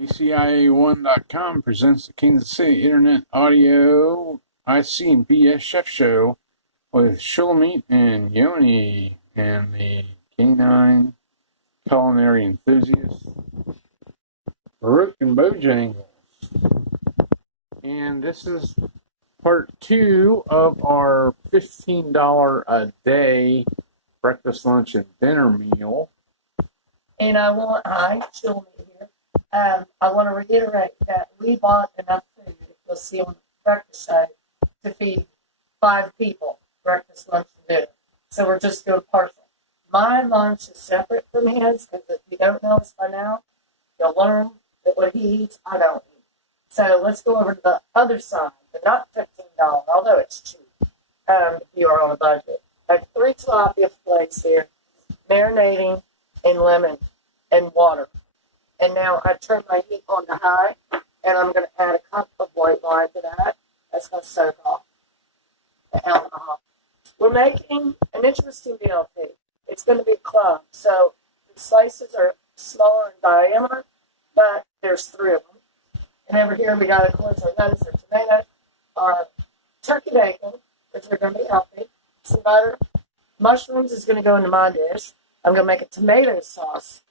ACIA1.com presents the Kansas City Internet Audio IC and BS Chef Show with Shulamit and Yoni and the canine culinary enthusiast Baruch and Bojangles. And this is part 2 of our $15 a day breakfast, lunch, and dinner meal. And hi, Shulamit here. I want to reiterate that we bought enough food, you'll see on the breakfast show, to feed 5 people, breakfast, lunch, and dinner. So we're just doing partial. My lunch is separate from his, because if you don't know us by now, you'll learn that what he eats, I don't eat. So let's go over to the other side, but not $15, although it's cheap, if you are on a budget. I have 3 tilapia fillets here, marinating in lemon and water. And now I turn my heat on to high, and I'm going to add a cup of white wine to that. That's going to soak off the alcohol. We're making an interesting BLT. It's going to be a club, so the slices are smaller in diameter, but there's 3 of them. And over here we got, of course, our lettuce, our tomato, our turkey bacon, which are going to be healthy, some butter. Mushrooms is going to go into my dish. I'm going to make a tomato sauce,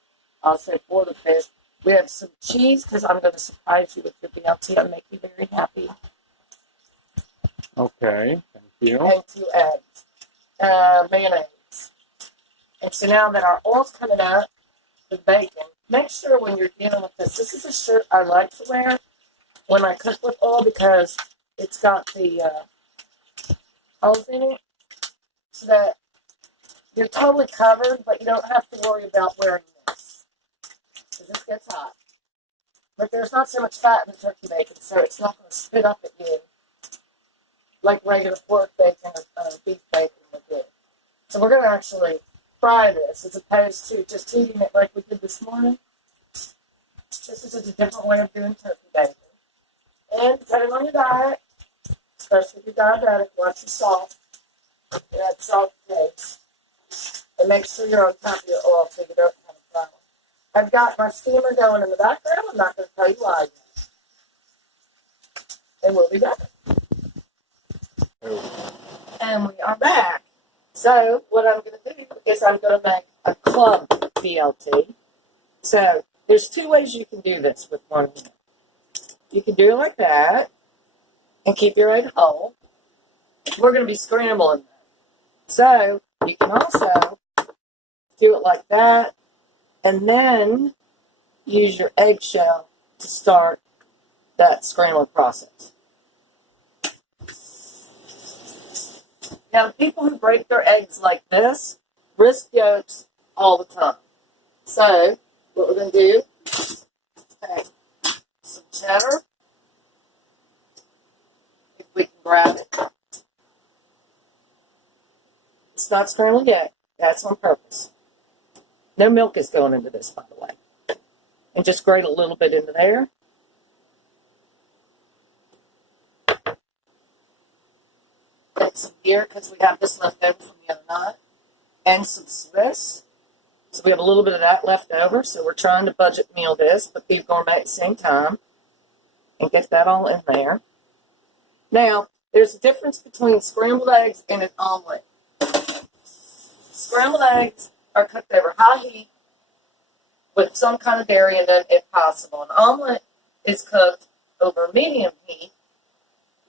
I'll say, for the fish. We have some cheese, because I'm going to surprise you with your BLT. I'll make you very happy. Okay, thank you. And 2 eggs. Mayonnaise. And so now that our oil's coming out, the bacon, make sure when you're dealing with this is a shirt I like to wear when I cook with oil, because it's got the holes in it, so that you're totally covered, but you don't have to worry about wearing this, because this gets hot. But there's not so much fat in the turkey bacon, so it's not going to spit up at you like regular pork bacon or beef bacon would do. So we're going to actually fry this, as opposed to just heating it like we did this morning. This is just a different way of doing turkey bacon. And depending on your diet, especially if you're diabetic, watch your salt. You add salt to taste. And make sure you're on top of your oil so you don't have a problem. I've got my steamer going in the background. I'm not going to tell you why yet. And we'll be back. And we are back. So what I'm going to do is I'm going to make a club BLT. So there's 2 ways you can do this with one hand. You can do it like that and keep your egg whole. We're going to be scrambling that. So you can also do it like that, and then use your eggshell to start that scrambling process. Now, the people who break their eggs like this risk yolks all the time. So what we're going to do is take some cheddar, if we can grab it. It's not scrambled yet. That's on purpose. No milk is going into this, by the way. And just grate a little bit into there. Get some beer, because we have this left over from the other night. And some Swiss. So we have a little bit of that left over. So we're trying to budget meal this, but be gourmet at the same time. And get that all in there. Now, there's a difference between scrambled eggs and an omelet. Scrambled eggs are cooked over high heat with some kind of dairy in them, if possible. An omelet is cooked over medium heat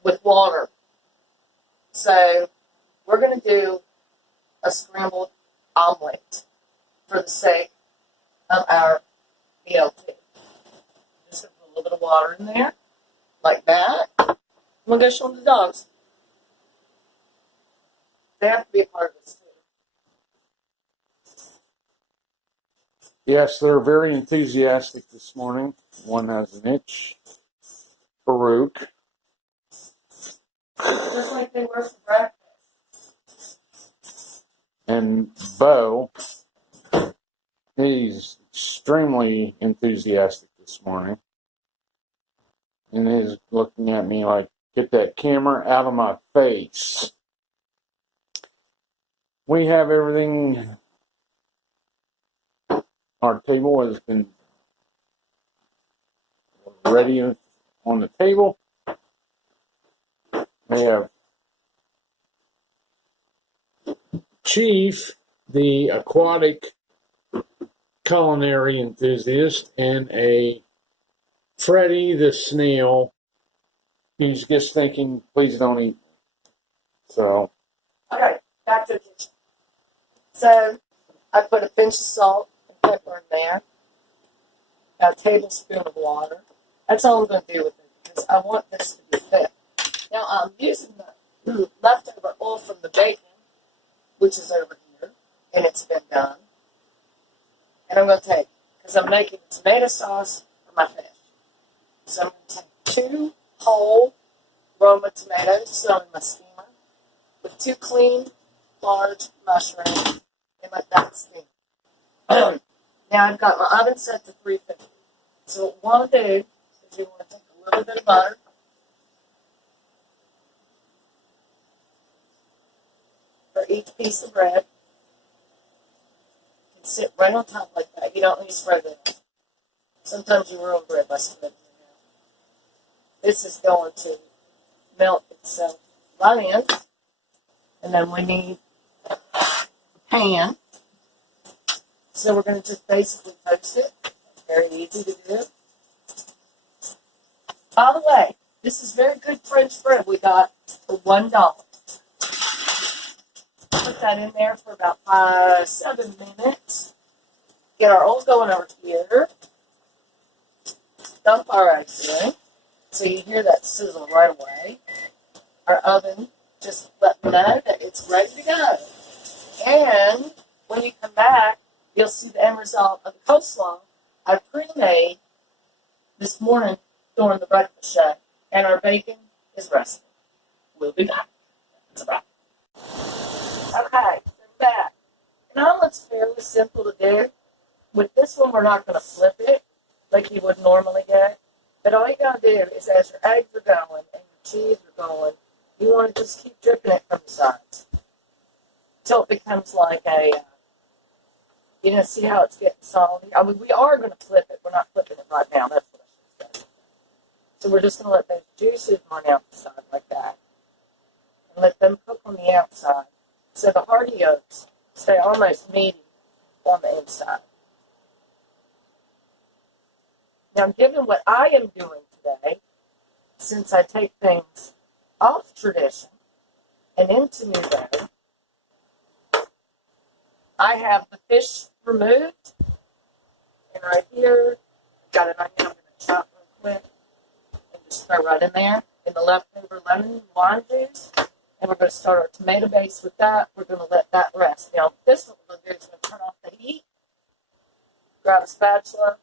with water. So we're going to do a scrambled omelet for the sake of our BLT. Just put a little bit of water in there, like that. I'm going to go show them the dogs. They have to be a part of this too. Yes, they're very enthusiastic this morning. One has an itch. Baruch. Just like they were for breakfast. And Bo, he's extremely enthusiastic this morning. And he's looking at me like, get that camera out of my face. We have everything. Our table has been ready on the table. We have Chief, the aquatic culinary enthusiast, and a Freddy, the snail. He's just thinking, please don't eat. So. Okay, back to the kitchen. So, I put a pinch of salt and pepper in there. A tablespoon of water. That's all I'm going to do with it because I want this to be thick. Now, I'm using the leftover oil from the bacon, which is over here, and it's been done. And I'm going to take, because I'm making tomato sauce for my fish. So I'm going to take 2 whole Roma tomatoes, still in my steamer, with 2 clean, large mushrooms, and let that steam. Now I've got my oven set to 350. So what you want to do is you want to take a little bit of butter, for each piece of bread. It can sit right on top like that. You don't need to spread it. Sometimes you ruin bread by spreading it out. This is going to melt itself right in. And then we need a pan. So we're going to just basically toast it. It's very easy to do. By the way, this is very good French bread we got for $1. Put that in there for about 7 minutes. Get our oil going over here. Dump our eggs in. So you hear that sizzle right away. Our oven just let me know that it's ready to go. And when you come back, you'll see the end result of the coleslaw I pre-made this morning during the breakfast show. And our bacon is resting. We'll be back. It's about. Okay, so we're back. And omelet's fairly simple to do. With this one, we're not going to flip it like you would normally get. But all you got to do is as your eggs are going and your cheese are going, you want to just keep dripping it from the sides. Until it becomes like a, see how it's getting salty? I mean, we are going to flip it. We're not flipping it right now. That's what I should say. So we're just going to let those juices run out the side like that. And let them cook on the outside. So the hearty yolks stay almost meaty on the inside. Now, given what I am doing today, since I take things off tradition and into new day, I have the fish removed. And right here, I've got an onion I'm going to chop real quick and just throw right in there in the leftover lemon and lime juice. And we're going to start our tomato base with that. We're going to let that rest. Now, this one we're going to do is going to turn off the heat, grab a spatula,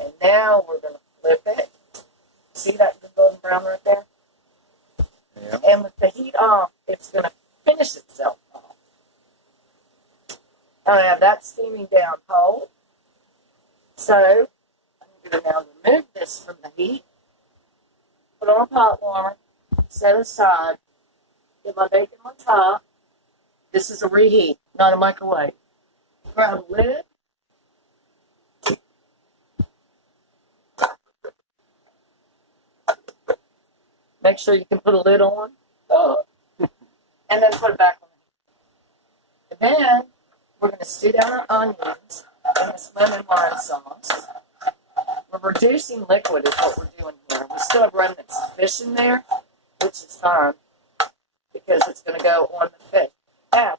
and now we're going to flip it. See that good golden brown right there? Yeah. And with the heat off, it's going to finish itself off. I have that steaming down whole. So, I'm going to now remove this from the heat, put on a pot warmer, set aside, get my bacon on top. This is a reheat, not a microwave. Grab a lid. Make sure you can put a lid on. Oh. And then put it back on. And then we're going to stew down our onions in this lemon lime sauce. We're reducing liquid is what we're doing here. We still have remnants of fish in there, which is fine because it's going to go on the fish. Now,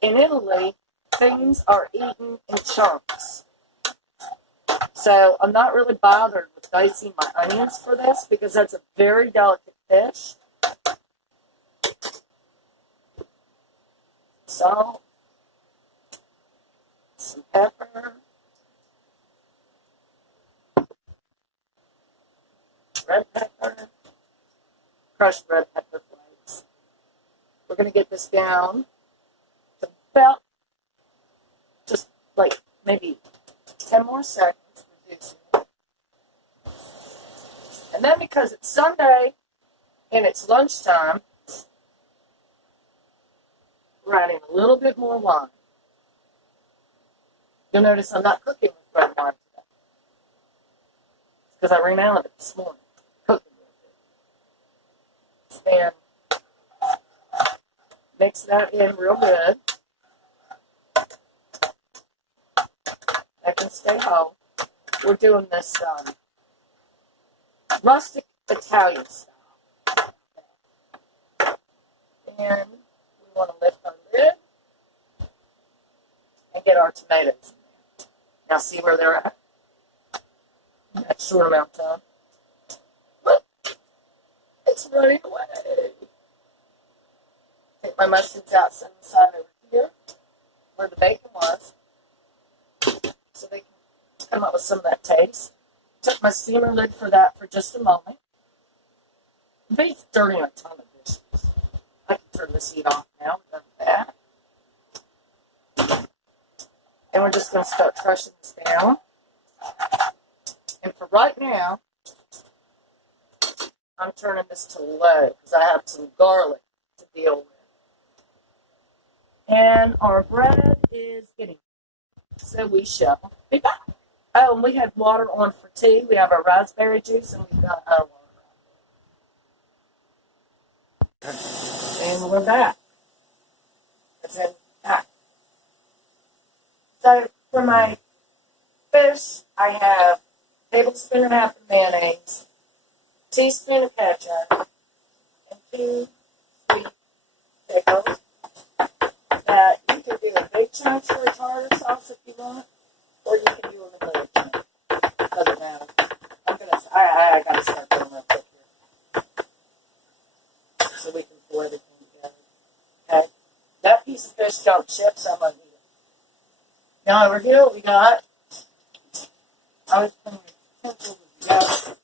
in Italy, things are eaten in chunks. So I'm not really bothered with dicing my onions for this because that's a very delicate fish. Salt, some pepper, red pepper, crushed red pepper flakes. We're going to get this down to about just like maybe 10 more seconds. And then because it's Sunday and it's lunchtime, we're adding a little bit more wine. You'll notice I'm not cooking with red wine today. Because I ran out of it this morning. Cooking with it. Then mix that in real good. That can stay whole. We're doing this rustic Italian style. And we want to lift our lid and get our tomatoes in there. Now see where they're at? That short amount of time. Look, it's running away. Take my mushrooms out, set them aside over here where the bacon was, so they can come up with some of that taste. Took my steamer lid for that for just a moment. The bacon's dirtying a ton of dishes. I can turn this heat off now. We've done that. And we're just going to start crushing this down. And for right now, I'm turning this to low because I have some garlic to deal with. And our bread is getting, so we shall be back. Oh, and we had water on for tea. We have our raspberry juice, and we've got our water. And we're back. So for my fish, I have a tablespoon and a half of mayonnaise, a teaspoon of ketchup, and 2 sweet pickles. That you can do a big chunk chili tartar sauce if you want, or you can do a little chunk. Doesn't matter. I gotta start doing real quick here, so we can pull everything together. Okay, that piece of fish don't chip, so I'm gonna eat it. Now over here we got. I was putting the utensils together.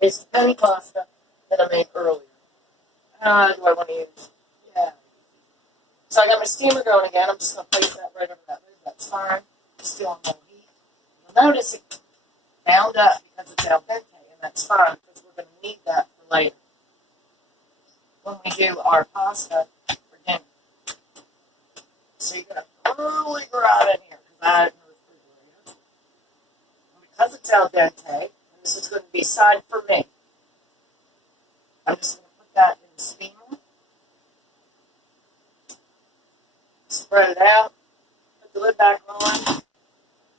It's the penny pasta that I made earlier. Do I want to use? Yeah. So I got my steamer going again. I'm just going to place that right over that lid. That's fine. It's still on low heat. You'll notice it bound up because it's al dente, and that's fine because we're going to need that for later when we do our pasta for dinner. So you're going to really go out in here because I have no refrigerator. And because it's al dente, and this is going to be side for me, I'm just going to put that in the steamer. Spread it out, put the lid back on,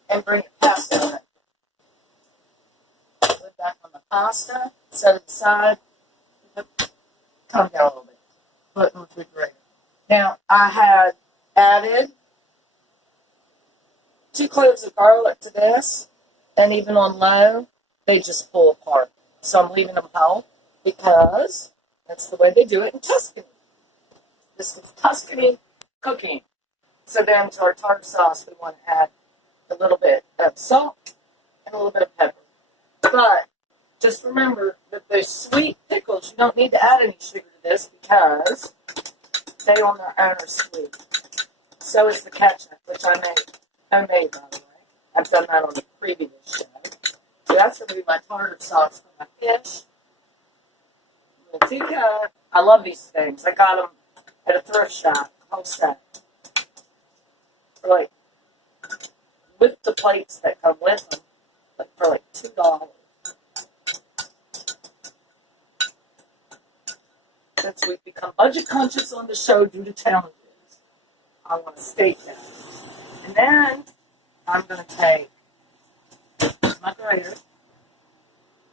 and bring it past over. Lid back on the pasta, set it aside, calm down a little bit, put it in the refrigerator. Now, I had added 2 cloves of garlic to this, and even on low, they just pull apart. So I'm leaving them whole because that's the way they do it in Tuscany. This is Tuscany cooking. So then to our tartar sauce, we want to add a little bit of salt and a little bit of pepper. But just remember that those sweet pickles, you don't need to add any sugar to this because they on their own are sweet. So is the ketchup, which I made homemade, by the way. I've done that on the previous show. So that's going to be my tartar sauce for my fish. Manteca. I love these things. I got them at a thrift shop, whole set. For like, with the plates that come with them, but for like $2. Since we've become budget conscious on the show due to challenges, I want to state that. And then I'm going to take my grater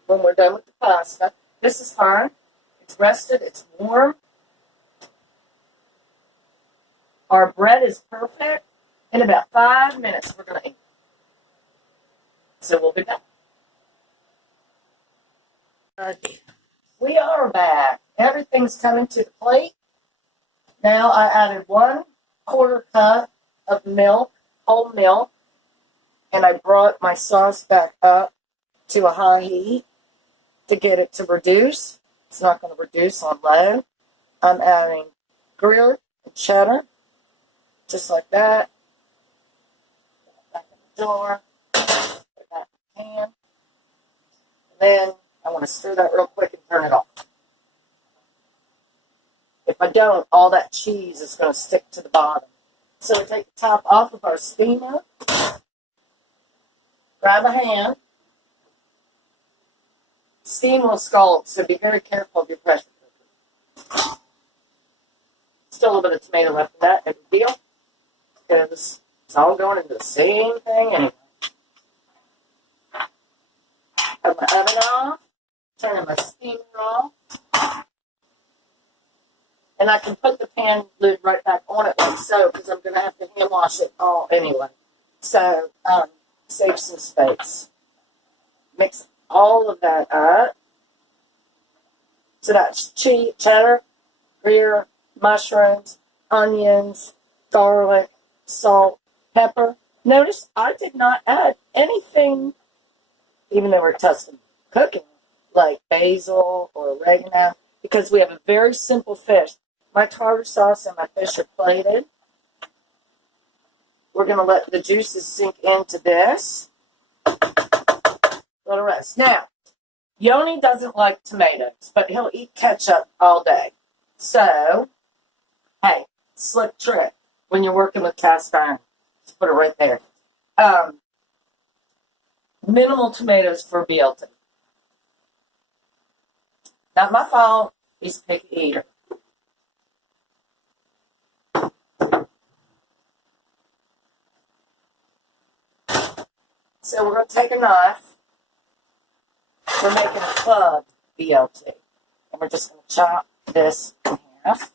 when we're done with the pasta. This is fine. It's rested. It's warm. Our bread is perfect. In about 5 minutes, we're going to eat. So we'll be back. We are back. Everything's coming to the plate. Now I added 1/4 cup of milk, whole milk, and I brought my sauce back up to a high heat to get it to reduce. It's not going to reduce on low. I'm adding gruyere and cheddar, just like that. Back in the jar, put that in the pan. And then I want to stir that real quick and turn it off. If I don't, all that cheese is going to stick to the bottom. So we take the top off of our steamer, grab a hand, steam will scald, so be very careful of your pressure cooker. Still a little bit of tomato left in that, no big deal, because it's all going into the same thing anyway. Turn my oven off, turn my steamer off, and I can put the pan lid right back on it like so, because I'm going to have to hand wash it all anyway. So, save some space. Mix all of that up. So that's cheddar, rear, mushrooms, onions, garlic, salt, pepper. Notice I did not add anything, even though we're testing cooking, like basil or oregano, because we have a very simple fish. My tartar sauce and my fish are plated. We're going to let the juices sink into this. Let it rest. Now, Yoni doesn't like tomatoes, but he'll eat ketchup all day. So, hey, slick trick when you're working with cast iron. Just put it right there. Minimal tomatoes for BLT. Not my fault. He's a picky eater. So we're going to take a knife. We're making a club BLT. And we're just going to chop this in half.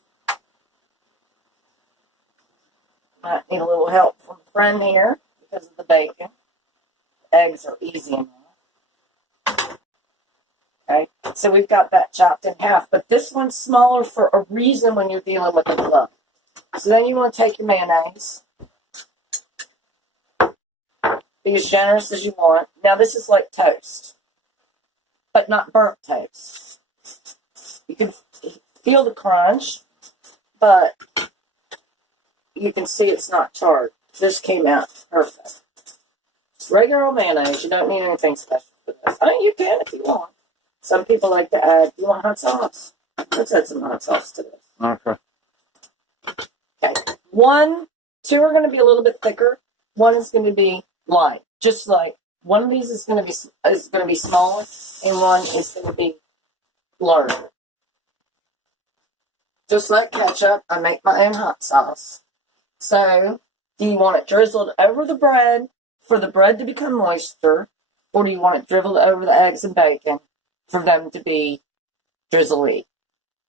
Might need a little help from a friend here because of the bacon. The eggs are easy enough. Okay, so we've got that chopped in half. But this one's smaller for a reason when you're dealing with a club. So then you want to take your mayonnaise. Be as generous as you want. Now this is like toast, but not burnt toast. You can feel the crunch, but you can see it's not charred. This came out perfect. It's regular old mayonnaise. You don't need anything special for this. I mean, you can if you want. Some people like to add, you want hot sauce? Let's add some hot sauce to this. Okay. Okay. Two are going to be a little bit thicker. One is going to be light. Just like one of these is going to be smaller, and one is going to be larger. Just like ketchup, I make my own hot sauce. So, do you want it drizzled over the bread for the bread to become moisture, or do you want it drizzled over the eggs and bacon for them to be drizzly?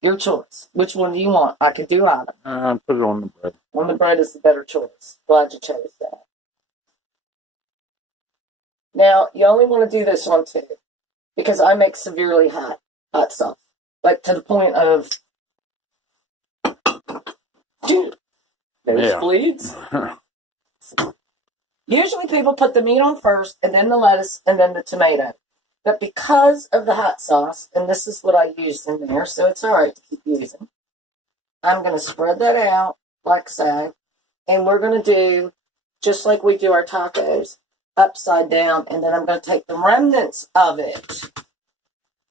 Your choice. Which one do you want? I could do either. Put it on the bread. On the bread is the better choice. Glad you chose that. Now, you only want to do this one too, because I make severely hot sauce. Like to the point of, dude, those bleeds. Usually people put the meat on first, and then the lettuce, and then the tomato. But because of the hot sauce, and this is what I used in there, so it's all right to keep using, I'm going to spread that out like so, and we're going to do, just like we do our tacos, upside down, and then I'm going to take the remnants of it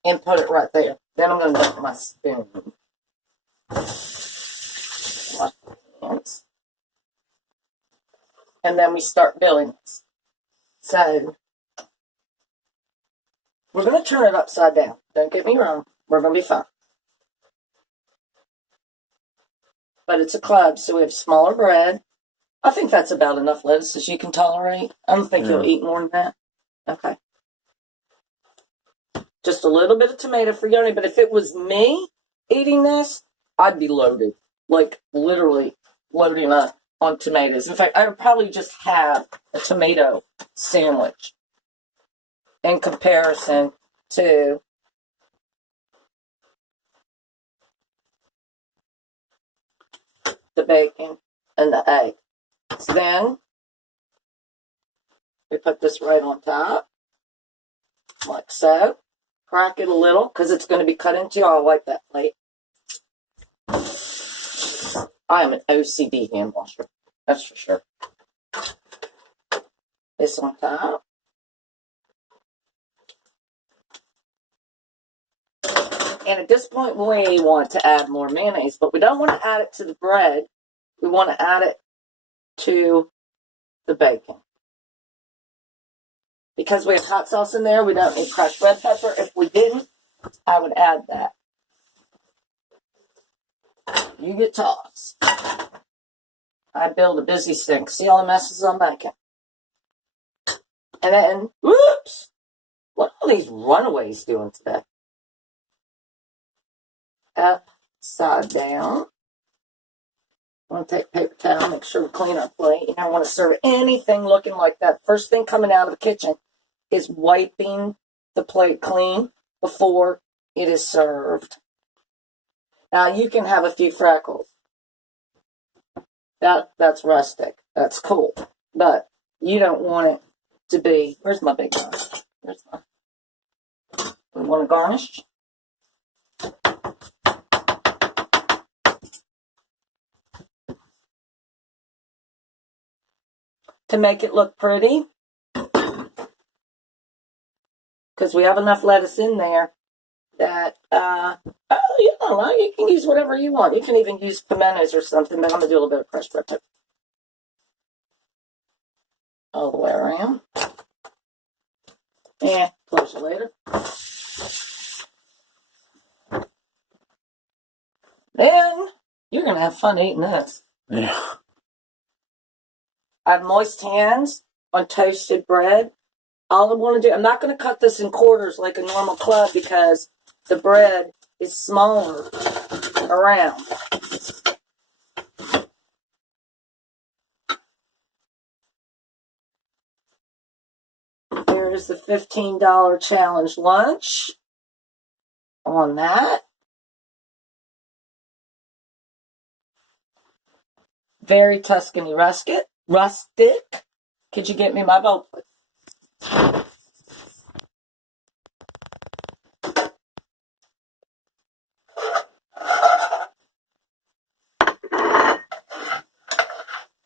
and put it right there. Then I'm going to dip my spoon. Wash my hands. And then we start billing this. So, we're going to turn it upside down. Don't get me wrong. We're going to be fine. But it's a club, so we have smaller bread. I think that's about enough lettuce as you can tolerate. I don't think you'll eat more than that. Okay. Just a little bit of tomato for Yoni, but if it was me eating this, I'd be loaded. Like, literally loading up on tomatoes. In fact, I would probably just have a tomato sandwich in comparison to the bacon and the egg. So then, we put this right on top, like so. Crack it a little, because it's going to be cut into. I'll wipe that plate. I am an OCD hand washer, that's for sure. This on top. And at this point, we want to add more mayonnaise, but we don't want to add it to the bread. We want to add it to the bacon. Because we have hot sauce in there, we don't need crushed red pepper. If we didn't, I would add that. You get tossed. I build a busy sink. See all the messes I'm making. And then, whoops! What are all these runaways doing today? Upside down. I want to take a paper towel, make sure we clean our plate. You don't want to serve anything looking like that. First thing coming out of the kitchen is wiping the plate clean before it is served. Now you can have a few freckles. That's rustic. That's cool. But you don't want it to be. Where's my big knife? Where's my? We want to garnish. To make it look pretty, because we have enough lettuce in there that, you can use whatever you want. You can even use pimentos or something, but I'm going to do a little bit of crushed red pepper. All the way around. And close it later. Then you're going to have fun eating this. Yeah. I have moist hands on toasted bread. All I want to do, I'm not going to cut this in quarters like a normal club because the bread is smaller around. Here is the $15 challenge lunch on that. Very Tuscany rustic. Could you get me my bowl, please?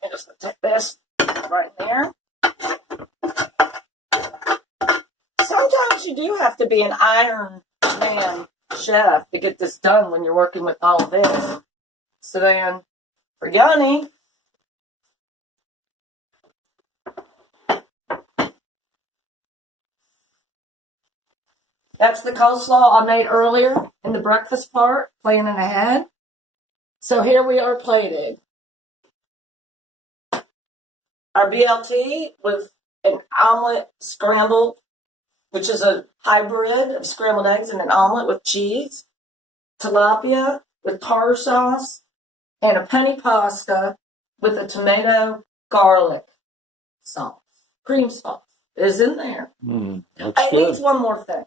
I'm just going to take this right there. Sometimes you do have to be an Iron Man chef to get this done when you're working with all of this. So then, for Yoni, that's the coleslaw I made earlier in the breakfast part, planning ahead. So here we are plated. Our BLT with an omelet scrambled, which is a hybrid of scrambled eggs and an omelet with cheese, tilapia with tartar sauce, and a penny pasta with a tomato garlic sauce. Cream sauce is in there. Looks It good. needs one more thing.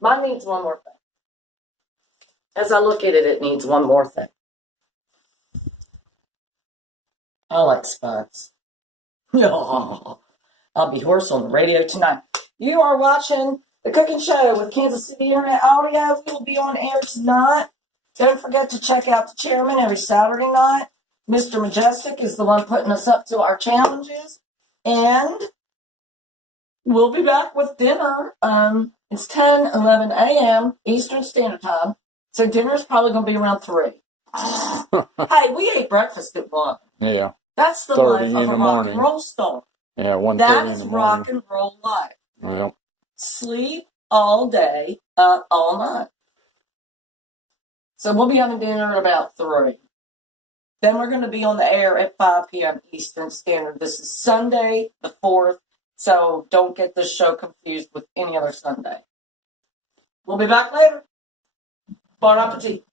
Mine needs one more thing. As I look at it, it needs one more thing. I like spots. I'll be hoarse on the radio tonight. You are watching The Cooking Show with Kansas City Internet Audio. We will be on air tonight. Don't forget to check out the chairman every Saturday night. Mr. Majestic is the one putting us up to our challenges. And we'll be back with dinner. It's 11 a.m. Eastern Standard Time. So dinner's probably going to be around 3. Hey, we ate breakfast at 1. Yeah. That's the 30 life in of the a rock morning. and roll star. Yeah, 1:30 That in is the rock morning. and roll life. Well, Sleep all day, up all night. So we'll be having dinner at about 3. Then we're going to be on the air at 5 p.m. Eastern Standard. This is Sunday the 4th, so don't get this show confused with any other Sunday. We'll be back later. Bon appetit.